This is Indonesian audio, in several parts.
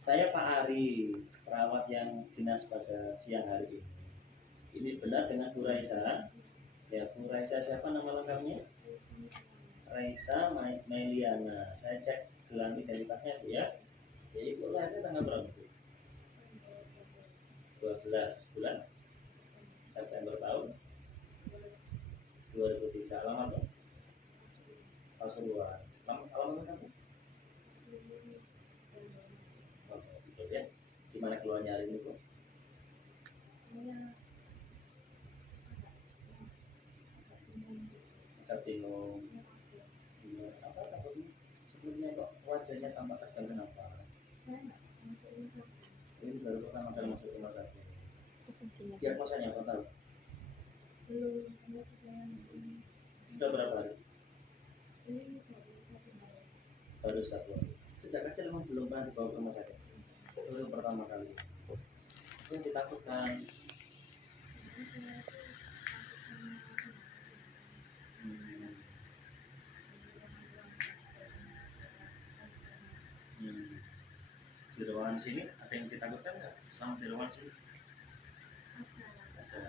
Saya Pak Ari, perawat yang dinas pada siang hari ini. Ini benar dengan Bu Raisa? Ya, Bu Raisa siapa nama lengkapnya? Raisa Mailiana. Saya cek gelang identitasnya Bu ya. Ya, Ibu lahirnya tanggal berapa Bu? 12 bulan September tahun 2003. Alamat Bu? Pasuruan. Alamat kamu? Oke, betul ya. Gimana keluarnya hari ini Bu? Agak bingung. Apa takutnya? Sebelumnya kok wajahnya tampak tegang kenapa? Ini baru pertama kali masuk rumah sakit. Diagnosanya apa tahu? Sudah berapa hari? Baru 1 hari. Sejak kecil memang belum pernah dibawa ke rumah sakit. Itu pertama kali. Itu yang ditakutkan. Di ruangan sini ada yang ditakutkan nggak? Selama di ruangan sini? Ada.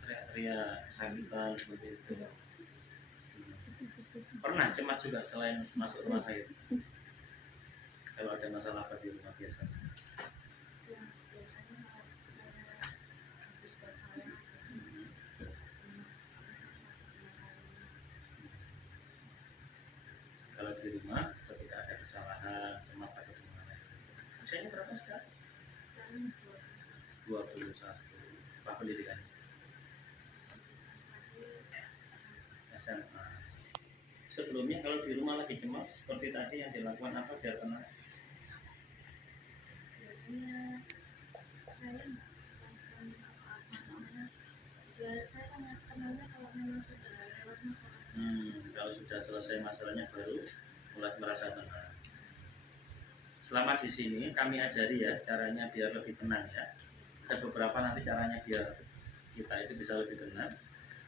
Teriak-teriak sakitan seperti itu. Pernah cemas juga selain masuk rumah sakit? Kalau ada masalah apa di rumah biasa? Kalau di rumah ketika ada kesalahan cemas atau gimana? Usianya berapa sekarang? 21. Apa pendidikan? SMA. Sebelumnya kalau di rumah lagi cemas seperti tadi yang dilakukan apa biar tenang? Kalau sudah selesai masalahnya baru mulai merasa tenang. Selama di sini kami ajari ya caranya biar lebih tenang ya. Ada beberapa nanti caranya biar kita itu bisa lebih tenang.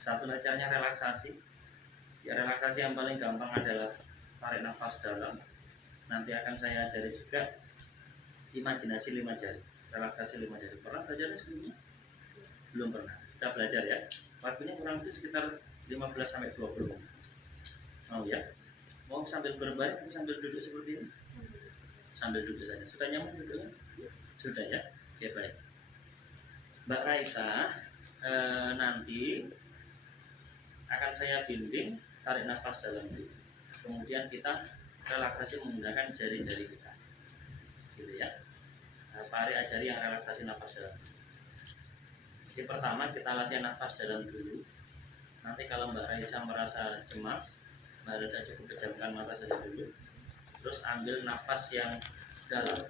Satu caranya relaksasi. Ya relaksasi yang paling gampang adalah tarik nafas dalam. Nanti akan saya ajari juga imajinasi 5 jari. Relaksasi 5 jari. Pernah belajar sebelumnya? Belum pernah. Kita belajar ya. Waktunya kurang lebih sekitar 15 sampai 20 menit. Mau ya? Mau sambil berbaring atau sambil duduk seperti ini? Sambil duduk saja. Sudah nyaman duduknya? Sudah ya? Oke baik. Mbak Raisa, nanti akan saya bimbing tarik nafas dalam dulu. Kemudian kita relaksasi menggunakan jari-jari kita. Gitu ya. Pak Ari ajari yang relaksasi nafas dalam. Jadi pertama kita latihan nafas dalam dulu. Nanti kalau Mbak Raisa merasa cemas, Mbak Raisa cukup pejamkan mata saja dulu. Terus ambil nafas yang dalam,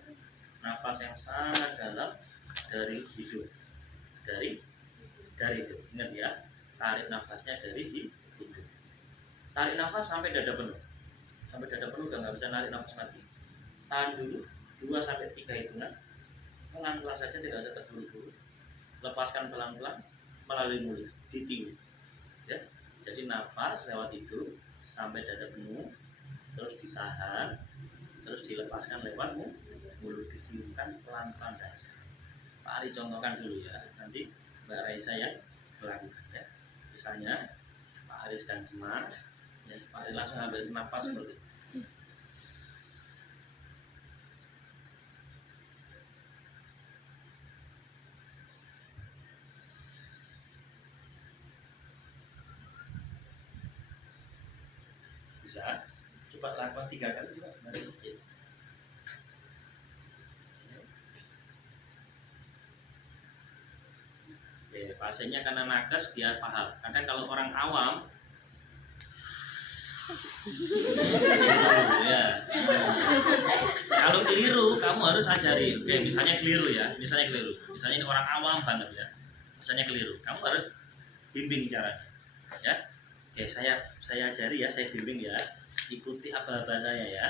nafas yang sangat dalam dari hidung, dari hidung. Ingat ya, tarik nafasnya dari hidung. Tarik nafas sampai dada penuh. Sampai dada penuh udah nggak bisa narik nafas lagi. Tahan dulu 2 sampai 3 hitungan. Pelan-pelan saja, tidak usah terburu-buru. Lepaskan pelan-pelan melalui mulut, ditiup. Ya. Jadi nafas lewat hidung sampai dada penuh, terus ditahan, terus dilepaskan lewat mulut, ditiupkan pelan-pelan saja. Pak Ari contohkan dulu ya, nanti Mbak Raisa yang melakukan ya. Misalnya Pak Ari sedang cemas, ya, Pak Ari langsung ambil nafas seperti itu. Bisa, coba lakukan 3 kali coba dari sedikit. Pasiennya karena nakes dia paham. Kadang kalau orang awam ya. Kalau keliru kamu harus ajari. Oke, misalnya keliru ya. Misalnya ini orang awam banget ya. Misalnya keliru, kamu harus bimbing caranya. Ya. Oke, saya ajari ya, saya bimbing ya. Ikuti aba-aba saya ya.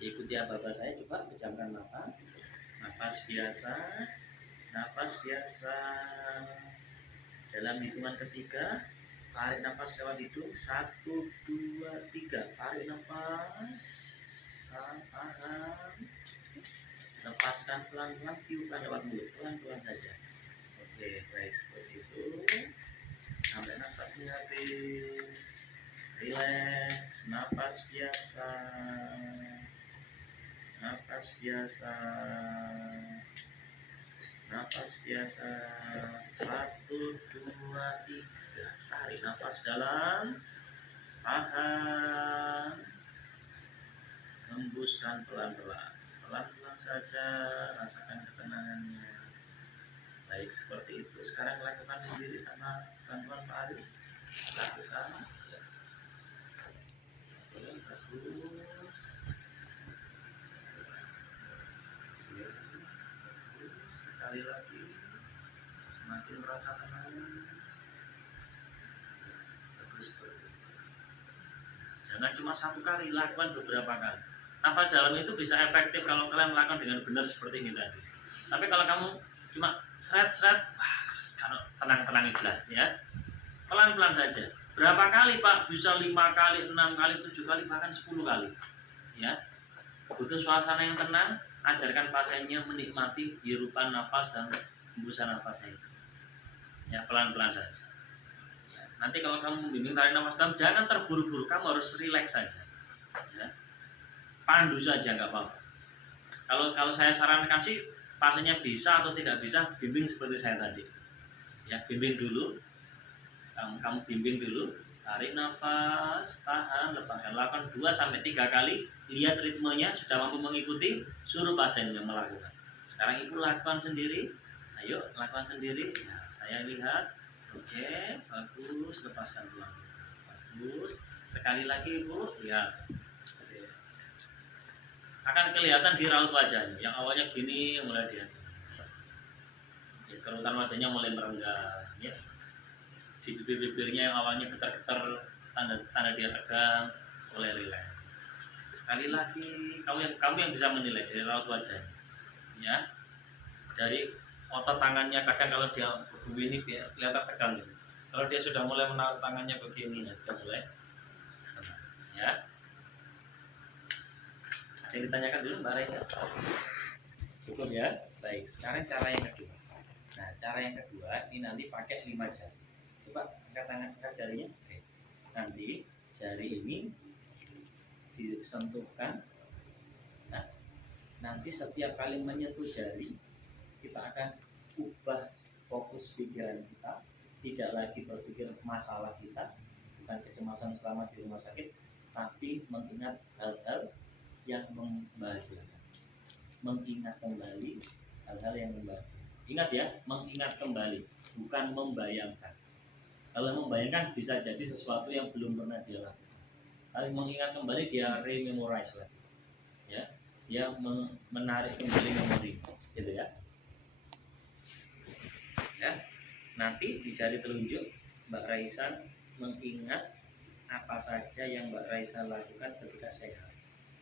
Ikuti aba-aba saya, coba pejamkan mata. Nafas biasa. Nafas biasa. Dalam hitungan ketiga Tarik nafas lewat hidung. 1, 2, 3. Tarik nafas. Tahan. Lepaskan pelan-pelan. Tiupkan lewat mulut. Pelan-pelan saja. Oke, baik seperti itu. Sampai nafasnya habis. Relax. Nafas biasa. Nafas biasa. Nafas biasa. 1, 2, 3. Tarik nafas dalam. Tahan. Hembuskan pelan-pelan. Pelan-pelan saja. Rasakan ketenangannya. Baik seperti itu. Sekarang lakukan sendiri tanpa bantuan Pak Ari. Lakukan. Ya. Bagus. Ya. Sekali lagi. Semakin merasa tenang. Bagus seperti itu. Jangan cuma satu kali, lakukan beberapa kali. Nafas dalam itu bisa efektif kalau kalian melakukan dengan benar seperti ini tadi. Tapi kalau kamu cuma seret-seret, kalau tenang-tenang ikhlas ya. Pelan-pelan saja. Berapa kali Pak? Bisa 5 kali, 6 kali, 7 kali, bahkan 10 kali. Ya. Butuh suasana yang tenang, ajarkan pasiennya menikmati hirupan nafas dan hembusan nafasnya itu. Ya, pelan-pelan saja. Ya. Nanti kalau kamu membimbing tarik nafas dalam, jangan terburu-buru, kamu harus rileks saja. Ya. Pandu saja nggak apa-apa. Kalau saya sarankan sih pasiennya bisa atau tidak bisa bimbing seperti saya tadi. Ya, bimbing dulu. Kamu bimbing dulu, tarik nafas, tahan, lepaskan. Lakukan 2-3 kali, lihat ritmenya, sudah mampu mengikuti, suruh pasiennya melakukan. Sekarang ibu lakukan sendiri, ayo lakukan sendiri. Ya, saya lihat, oke, bagus, lepaskan pelan. Bagus, sekali lagi ibu, ya. Akan kelihatan di raut wajahnya, yang awalnya gini mulai dia. Ya, kerutan wajahnya mulai merenggang, ya. Di bibir-bibirnya yang awalnya getar-getar, tanda dia tegang, mulai rileks. Sekali lagi, kamu yang bisa menilai dari raut wajahnya, ya. Dari otot tangannya, kadang kalau dia begini kelihatan tegang, gitu. Kalau dia sudah mulai menaruh tangannya begini, ya sudah mulai tenang, ya. Ada yang ditanyakan dulu Mbak Raisa? Cukup ya. Baik, sekarang cara yang kedua. Nah, cara yang kedua ini nanti pakai 5 jari. Coba angkat tangan, angkat jarinya. Oke. Nanti jari ini disentuhkan. Nah, nanti setiap kali menyentuh jari, kita akan ubah fokus pikiran kita. Tidak lagi berpikir masalah kita, bukan kecemasan selama di rumah sakit, tapi mengingat hal-hal yang membahagiakan. Mengingat kembali hal-hal yang membahagiakan. Ingat ya, mengingat kembali, bukan membayangkan. Kalau membayangkan bisa jadi sesuatu yang belum pernah dia lakukan. Kalau mengingat kembali dia rememorize lagi, ya, dia menarik kembali memori, gitu ya. Ya, nanti di jari telunjuk Mbak Raisa mengingat apa saja yang Mbak Raisa lakukan ketika sehat.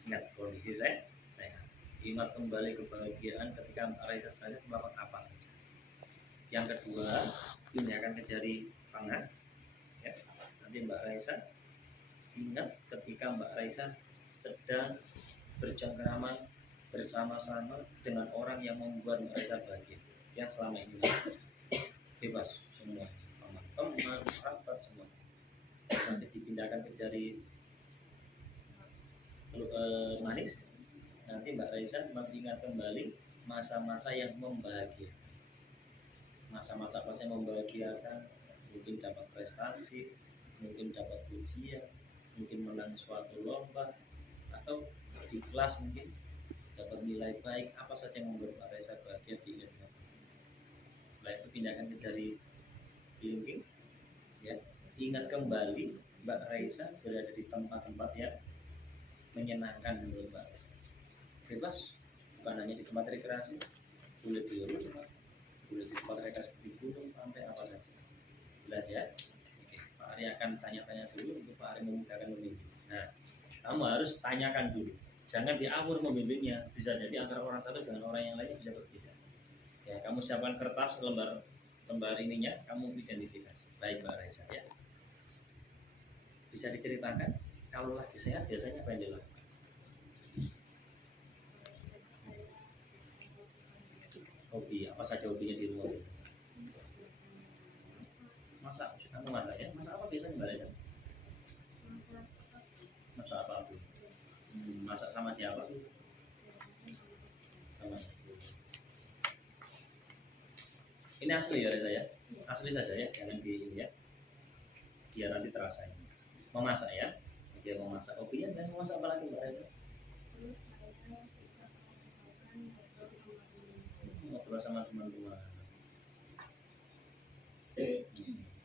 Ingat kondisi saya sehat. Ingat kembali kebahagiaan ketika Mbak Raisa sehat melakukan apa saja. Yang kedua, pindahkan ke jari tangan. Ya, nanti Mbak Raisa ingat ketika Mbak Raisa sedang bercengkrama bersama-sama dengan orang yang membuat Mbak Raisa bahagia, yang selama ini bebas semua, teman-teman, sahabat semua. Nanti dipindahkan ke jari manis. Nanti Mbak Raisa mengingat kembali masa-masa yang membahagiakan. Masa-masa pas yang membahagiakan, mungkin dapat prestasi, mungkin dapat pujian, mungkin menang suatu lomba, atau di kelas mungkin dapat nilai baik, apa saja yang membuat Mbak Raisa bahagia diingatkan. Setelah itu pindahkan ke jari kelingking, ya, ingat kembali Mbak Raisa berada di tempat-tempat yang menyenangkan menurut Mbak Raisa. Bebas, bukan hanya di tempat rekreasi, boleh di rumah, boleh di tempat rekreasi di gunung, pantai, apa saja. Jelas ya? Oke, Pak Ari akan tanya-tanya dulu untuk Pak Ari memudahkan membimbing. Nah, kamu harus tanyakan dulu. Jangan diawur membimbingnya. Bisa jadi antara orang satu dengan orang yang lain bisa berbeda. Ya, kamu siapkan kertas lembar ininya, kamu identifikasi. Baik Mbak Raisa ya. Bisa diceritakan kalau lagi sehat biasanya apa yang dilakukan? Hobi apa saja hobinya di rumah biasanya? Masak, suka memasak ya? Masak apa biasanya Mbak Reza? Masak apa tuh? Masak sama siapa? Sama ibu. Ini asli ya Reza ya? Asli saja ya, jangan di ini ya, biar nanti terasa ini. Memasak ya? Dia memasak. Hobinya saya memasak apa lagi Mbak Reza? Ngobrol sama teman-teman.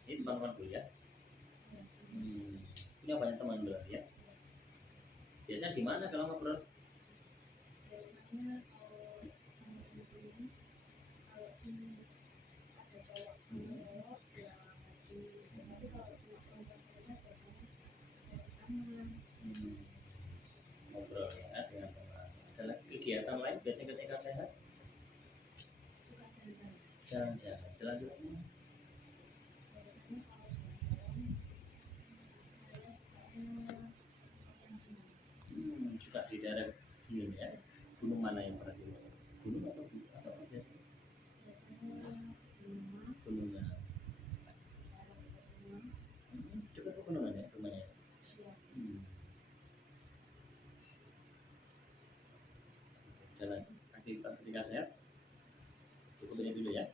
Ini teman-teman kuliah. Punya banyak teman berarti ya. Biasanya di mana kalau ngobrol? Ngobrol ya dengan teman. Ada lagi kegiatan lain biasanya ketika sehat? Jalan-jalan. Jalan-jalan mana? Juga di daerah dingin ya. Gunung mana yang pernah di gunung atau apa biasanya? Gunungan. Juga pegunungan ya rumahnya. Jalan aktivitas ketika sehat. Cukup ini dulu ya.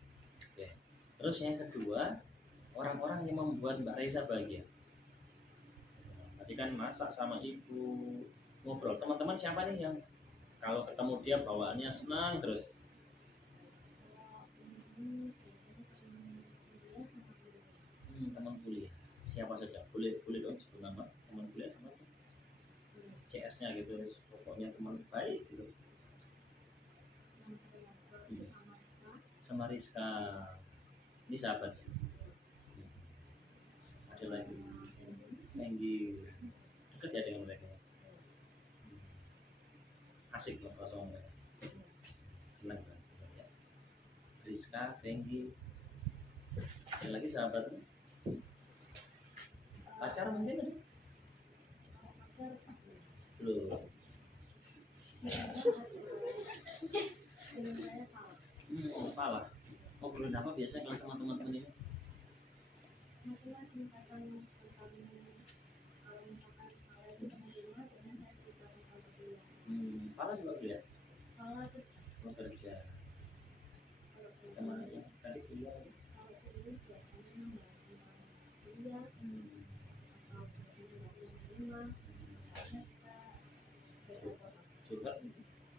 Oke. Terus yang kedua, orang-orang yang membuat Mbak Reza bahagia. Tadi kan masak sama ibu, ngobrol. Teman-teman siapa nih yang kalau ketemu dia bawaannya senang terus? Teman kuliah. Siapa saja? Boleh dong sebut nama teman kuliah sama aja. CS-nya gitu, pokoknya teman baik gitu. Sama Rizka. Ini sahabat ya. Ada lagi Menggi, dekat ya dengan mereka. Asik loh kalau sama mereka. Senang kan ya. Rizka, Menggi. Ada lagi sahabat pacar mungkin ada? Belum. Kepala. Ngobrolin apa biasanya kalau sama teman-teman ini? Fala juga kuliah? Oh, kerja. Kemana ya? Tadi kuliah lagi? Curhat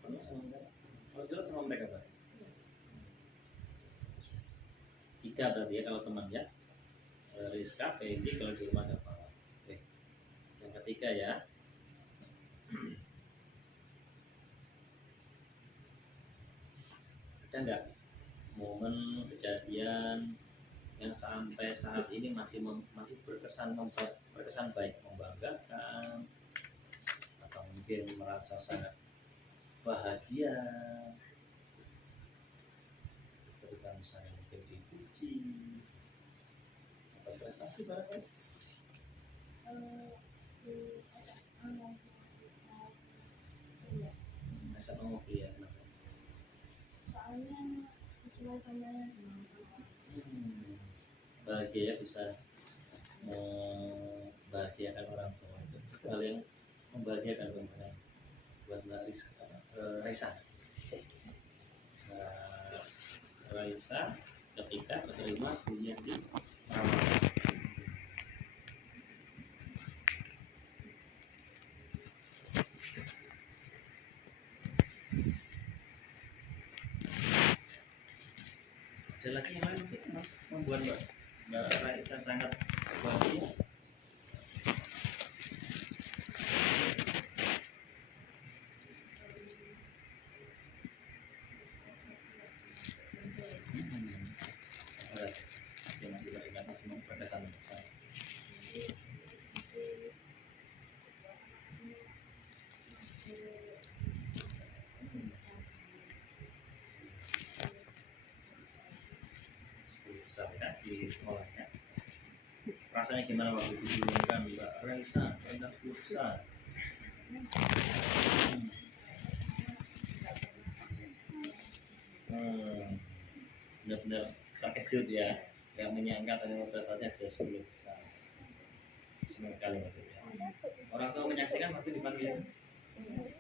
pernah sama mereka? Kalau curhat sama mereka Pak? Tiga berarti ya kalau teman ya. Rizka, Fendi kalau di rumah ada Fala. Oke. Yang ketiga ya. Ada nggak momen kejadian yang sampai saat ini masih berkesan baik, membanggakan atau mungkin merasa sangat bahagia ketika misalnya mungkin dipuji atau prestasi barangkali? Masa mau kuliah kenapa? Soalnya sesuai sama bahagia ya bisa membahagiakan orang tua itu hal yang membahagiakan kemarin buat Mbak Raisa. Raisa ketika menerima kuliah di Perawat. Ada lagi yang lain mungkin Mas membuat Mbak Raisa sangat bahagia. Dia masih beringat masih memperkesan saya. Besar ya di sekolahnya. Rasanya gimana waktu diumumkan Mbak Raisa pentas besar? Benar-benar terkejut ya, nggak menyangka ternyata prestasinya ada 10 besar. Senang sekali waktu itu ya. Orang tua menyaksikan waktu dipanggil,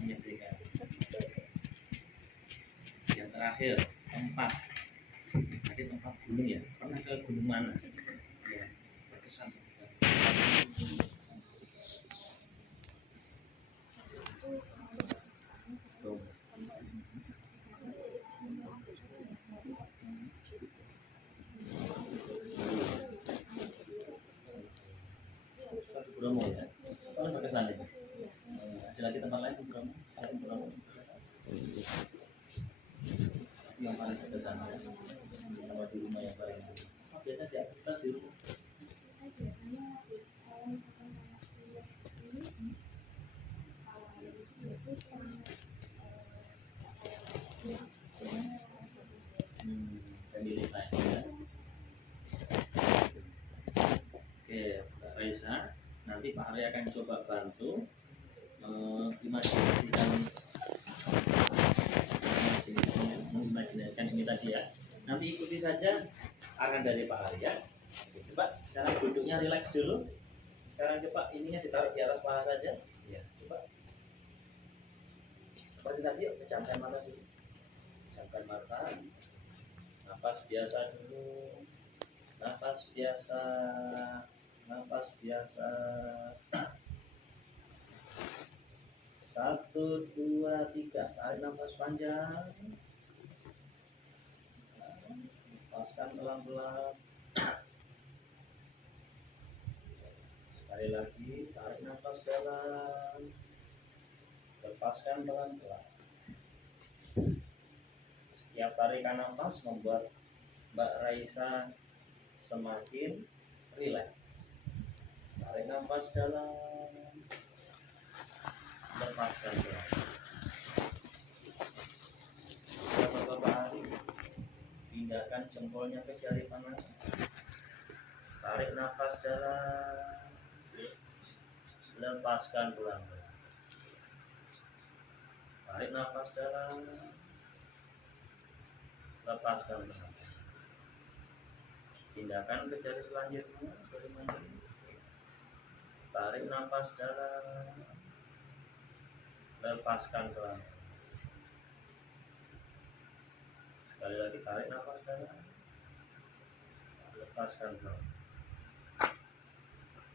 menyaksikan. Yang terakhir tempat, tadi tempat gunung ya, pernah ke gunung mana? Ya, berkesan. Bromo ya, kalau berkesan itu. Ada lagi tempat lain di Bromo, selain Bromo. Yang paling berkesan ya, sama di rumah yang paling. Biasa aja kita di rumah. Biasanya kalau misalkan anak kuliah ini itu Family time ya. Oke, Mbak Raisa, nanti Pak Arya akan coba bantu mengimajinasikan ini tadi ya. Nanti ikuti saja arahan dari Pak Arya. Coba sekarang duduknya rileks dulu. Sekarang coba ininya ditaruh di atas paha saja. Ya, coba. Seperti tadi, pejamkan mata dulu. Pejamkan mata. Napas biasa dulu. Napas biasa. Napas biasa. 1, 2, 3. Tarik nafas panjang. Lepaskan pelan-pelan. Sekali lagi, tarik nafas dalam. Lepaskan pelan-pelan. Setiap tarikan nafas membuat Mbak Raisa semakin rileks. Tarik nafas dalam. Lepaskan pelan. Bapak-bapak hari, pindahkan jempolnya ke jari tangan. Tarik nafas dalam. Lepaskan pelan-pelan. Tarik nafas dalam. Lepaskan pelan. Pindahkan ke jari selanjutnya, jari manis. Tarik nafas dalam. Lepaskan pelan. Sekali lagi tarik nafas dalam. Lepaskan pelan.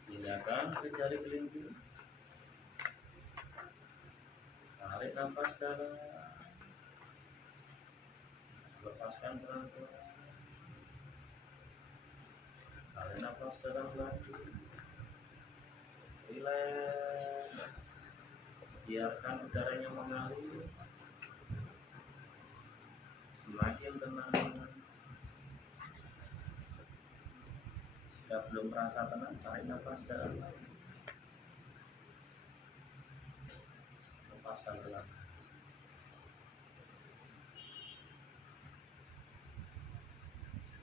Pindahkan ke jari kelingking. Tarik nafas dalam. Lepaskan pelan-pelan. Tarik nafas dalam lagi. Relax. Biarkan udaranya mengalir. Semakin tenang. Jika belum merasa tenang, tarik nafas dalam. Lepaskan pelan.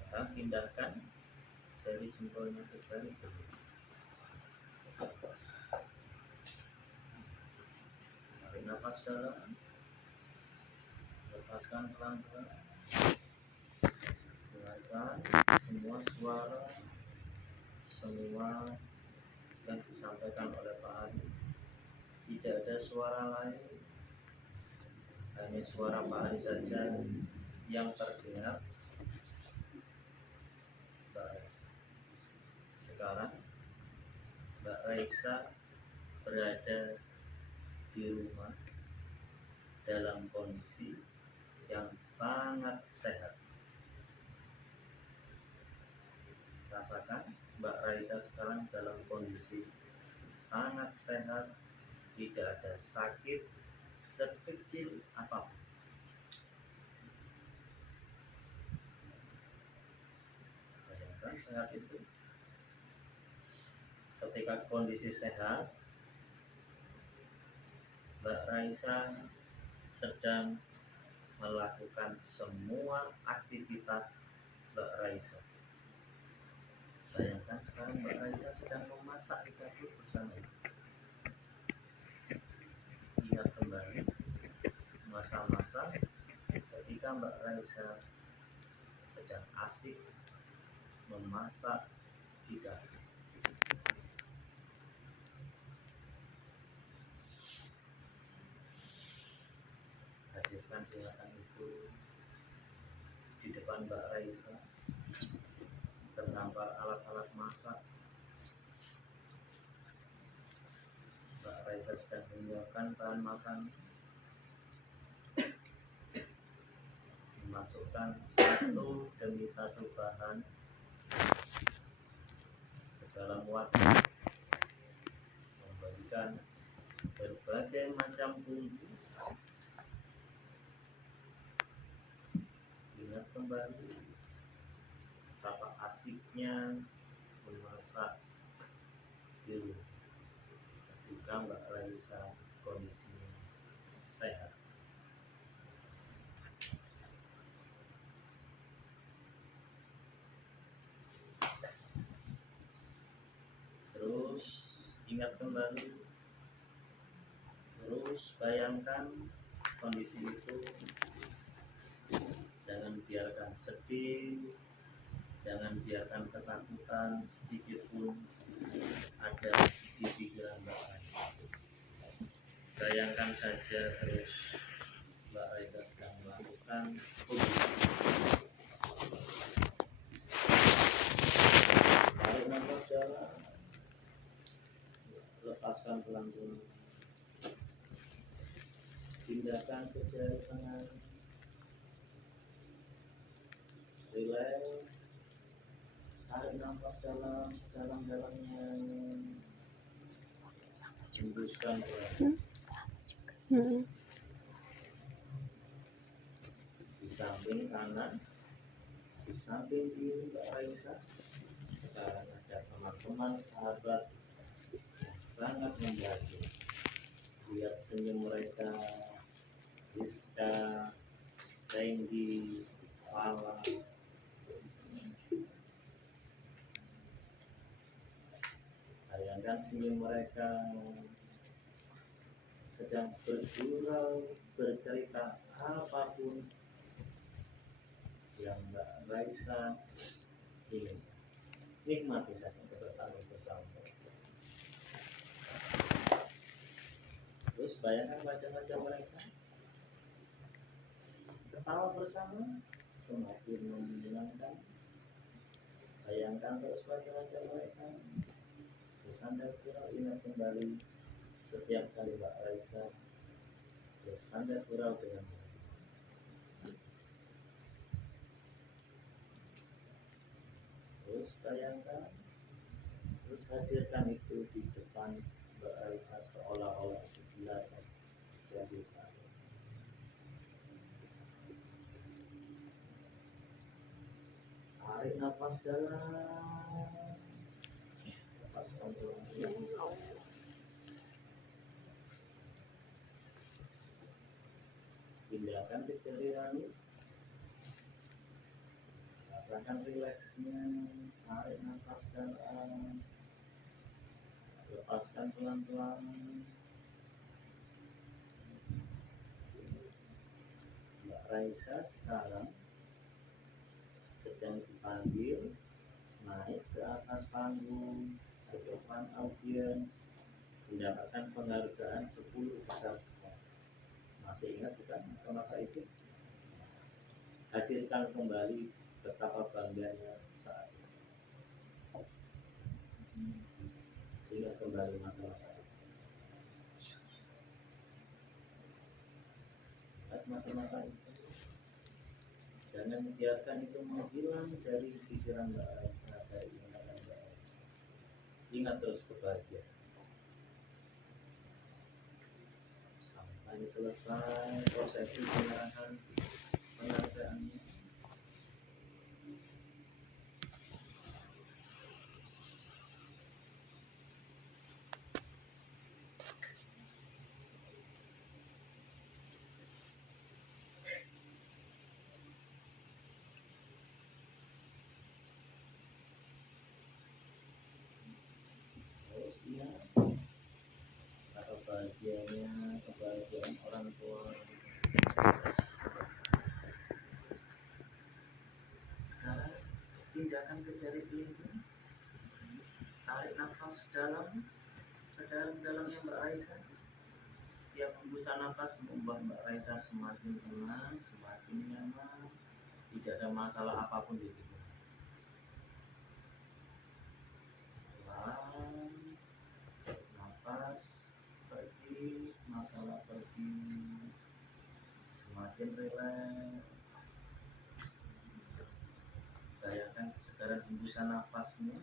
Sekarang pindahkan jari jempolnya ke jari kelingking. Tarik nafas dalam. Lepaskan pelan-pelan. Dengarkan semua suara, semua yang disampaikan oleh Pak Ari. Tidak ada suara lain, hanya suara Pak Ari saja yang terdengar. Sekarang Mbak Raisa berada di rumah dalam kondisi yang sangat sehat. Rasakan Mbak Raisa sekarang dalam kondisi sangat sehat, tidak ada sakit sekecil apapun. Bayangkan sehat itu. Ketika kondisi sehat, Mbak Raisa sedang melakukan semua aktivitas Mbak Raisa. Bayangkan sekarang Mbak Raisa sedang memasak di dapur bersama ibu. Ingat kembali masa-masa ketika Mbak Raisa sedang asik memasak di dapur. Hadirkan ingatan itu di depan Mbak Raisa, terdampar alat-alat masak. Mbak Raisa sedang menyiapkan bahan makan, memasukkan satu demi satu bahan ke dalam wadah, membagikan berbagai macam bumbu. Ingat kembali betapa asiknya memasak di rumah ketika Mbak Raisa kondisinya sehat. Terus ingat kembali, terus bayangkan kondisi itu. Jangan biarkan sedih, jangan biarkan ketakutan sedikit pun ada di pikiran Mbak Raisa. Bayangkan saja terus Mbak Raisa sedang melakukan tarik nafas dalam, lepaskan pelan-pelan, pindahkan ke jari tangan, relax, tarik nafas dalam sedalam-dalamnya, hembuskan pelan. Di samping kanan, di samping kiri Mbak Raisa, sekarang ada teman-teman sahabat yang sangat membantu. Lihat senyum mereka, Rizka, Randy, Lala. Bayangkan senyum mereka sedang bergurau, bercerita apapun yang Mbak Raisa ingin. Nikmati saja kebersamaan bersama. Terus bayangkan wajah-wajah mereka, ketawa bersama, semakin menyenangkan. Bayangkan terus wajah-wajah mereka, bersandar gurau. Ingat kembali setiap kali Mbak Raisa bersandar gurau dengan mereka. Terus bayangkan, terus hadirkan itu di depan Mbak Raisa seolah-olah dibiarkan jadi satu. Tarik nafas dalam, lepaskan pelan-pelan. Pindahkan ke jari manis, rasakan rileksnya. Tarik nafas dalam, lepaskan pelan-pelan. Mbak Raisa sekarang sedang dipanggil naik ke atas panggung ke depan audiens, mendapatkan penghargaan 10 besar sekali. Masih ingat bukan masa-masa itu? Hadirkan kembali betapa bangganya saat itu. Ingat kembali masa-masa itu. Ingat masa-masa itu. Jangan biarkan itu menghilang dari pikiran Mbak Raisa, dari ingatan Mbak Raisa. Ingat terus kebahagiaan. Sampai selesai prosesi penyerahan penghargaannya. bahagianya kebahagiaan orang tua. Sekarang pindahkan ke jari kelingking, tarik nafas dalam sedalam-dalamnya Mbak Raisa. Setiap hembusan nafas membuat Mbak Raisa semakin tenang, semakin nyaman, tidak ada masalah apapun di hidup. Pelan, nafas pergi, masalah pergi, semakin rileks. Bayangkan kesegaran hembusan nafasnya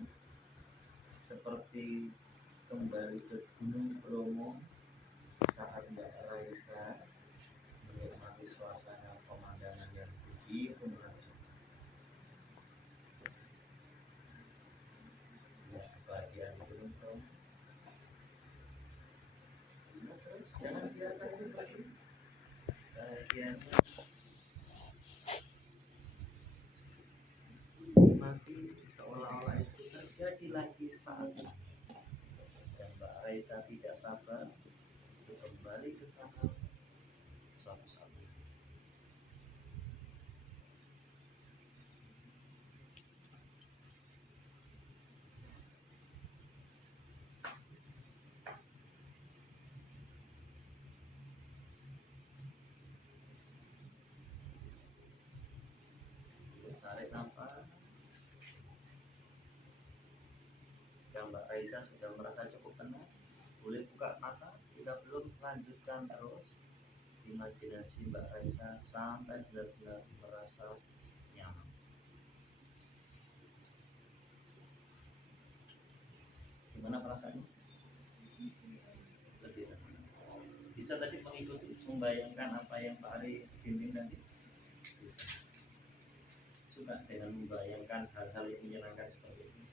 seperti kembali ke Gunung Bromo saat Mbak Raisa menikmati suasana pemandangan yang begitu menakjubkan. Ya, kebahagiaan di Gunung Bromo. Nah, terus jangan biarkan itu pergi. Bahagianya nikmati seolah-olah itu terjadi lagi saat ini. Dan Mbak Raisa tidak sabar untuk kembali ke sana suatu saat ini. Tarik nafas. Jika Mbak Raisa sudah merasa cukup tenang, boleh buka mata. Jika belum, lanjutkan terus imajinasi Mbak Raisa sampai benar-benar merasa nyaman. Gimana perasaannya? Lebih tenang. Bisa tadi mengikuti, membayangkan apa yang Pak Ari bimbing tadi? Bisa. Suka dengan membayangkan hal-hal yang menyenangkan seperti ini?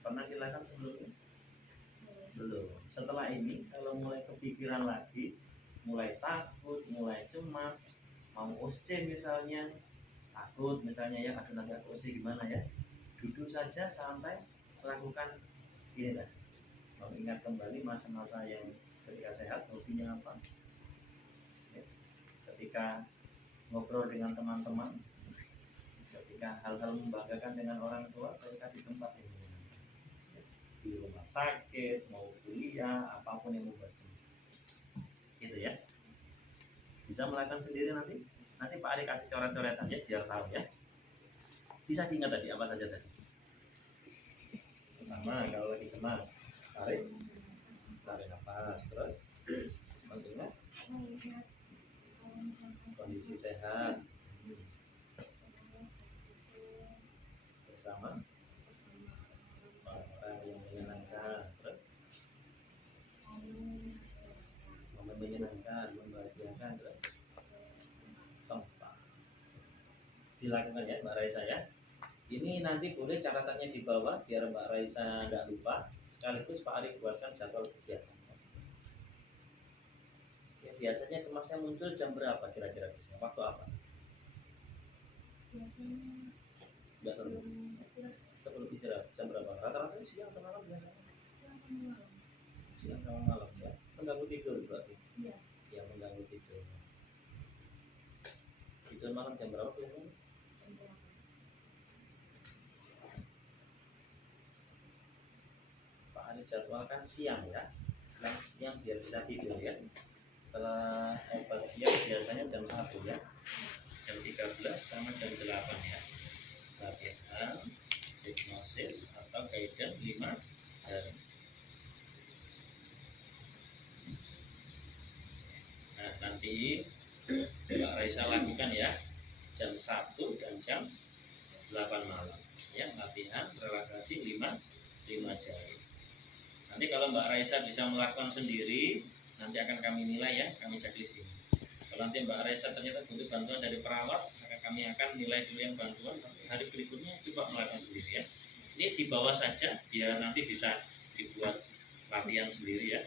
Pernah dilakukan sebelumnya? Belum. Setelah ini, kalau mulai kepikiran lagi, mulai takut, mulai cemas, mau OSCE misalnya, takut misalnya ya, aduh nanti aku OSCE gimana ya, duduk saja sampai melakukan ini lah, mengingat kembali masa-masa yang ketika sehat, hobinya apa ya, ketika ngobrol dengan teman-teman, ketika hal-hal membanggakan dengan orang tua, ketika di tempat ini, di rumah sakit, mau kuliah, apapun yang membuat cemas. Gitu ya. Bisa melakukan sendiri nanti. Nanti Pak Ari kasih coret-coretan ya biar tahu ya. Bisa diingat tadi apa saja tadi. Pertama kalau lagi cemas, tarik nafas, terus mengingat kondisi sehat bersama orang yang menyenangkan, terus momen menyenangkan, membahagiakan, terus tempat dilakukan ya Mbak Raisa ya. Ini nanti boleh catatannya di bawah biar Mbak Raisa tidak lupa, sekaligus Pak Ari buatkan jadwal kegiatan. Ya, biasanya cemasnya muncul jam berapa kira-kira biasanya? Waktu apa? Biasanya Nggak tahu. Sebelum istirahat jam berapa? Rata-rata siang atau malam biasanya? Siang sama malam ya. Mengganggu tidur berarti? Iya. Ya, mengganggu tidur. Tidur malam jam berapa biasanya? Pak Ari jadwalkan siang ya. Siang biar bisa tidur ya. Setelah obat siang biasanya jam 1 ya. Jam 13 sama jam 8 ya. Latihan hipnosis atau guidance 5 hari. Nah, nanti Mbak Raisa lakukan ya jam 1 dan jam 8 malam ya, latihan relaksasi 5 jari. Nanti kalau Mbak Raisa bisa melakukan sendiri, nanti akan kami nilai ya, kami checklist ini. Kalau nanti Mbak Raisa ternyata butuh bantuan dari perawat, maka kami akan nilai dulu yang bantuan, tapi hari berikutnya coba melakukan sendiri ya. Ini di bawah saja, biar nanti bisa dibuat latihan sendiri ya.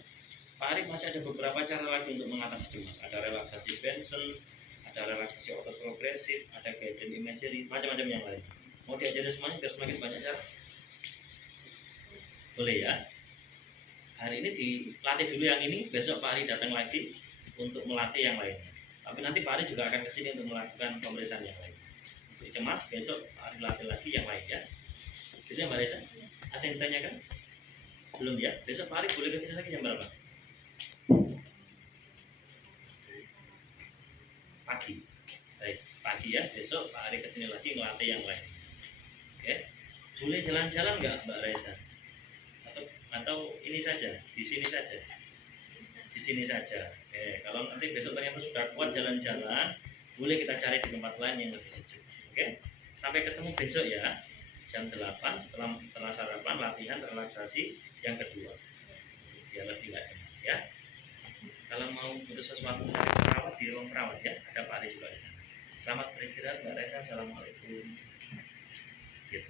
Pak Arif masih ada beberapa cara lagi untuk mengatasi cemas. Ada relaksasi Benson, ada relaksasi otot progresif, ada guidance imagery, macam-macam yang lain. Mau diajarin semuanya biar semakin banyak cara? Boleh ya? hari ini dilatih dulu yang ini, besok Pak Ari datang lagi untuk melatih yang lainnya. Tapi nanti Pak Ari juga akan kesini untuk melakukan pemeriksaan yang lain. Untuk cemas, besok Pak Ari latih lagi yang lain ya. Gitu ya Mbak Reza? Ada yang ditanyakan? Belum ya? Besok Pak Ari boleh kesini lagi jam berapa? Pagi. Baik, pagi ya. Besok Pak Ari kesini lagi melatih yang lain. Oke? Boleh jalan-jalan nggak Mbak Reza? Atau ini saja, di sini saja? Di sini saja. Kalau nanti besok ternyata sudah kuat jalan-jalan, boleh kita cari di tempat lain yang lebih sejuk. Oke? Sampai ketemu besok ya, jam 8 setelah sarapan latihan relaksasi yang kedua. Biar lebih nggak cemas ya. Kalau mau butuh sesuatu cari perawat di ruang perawat ya, ada Pak Ade juga di sana. Selamat beristirahat Mbak Reza. Assalamualaikum. Gitu.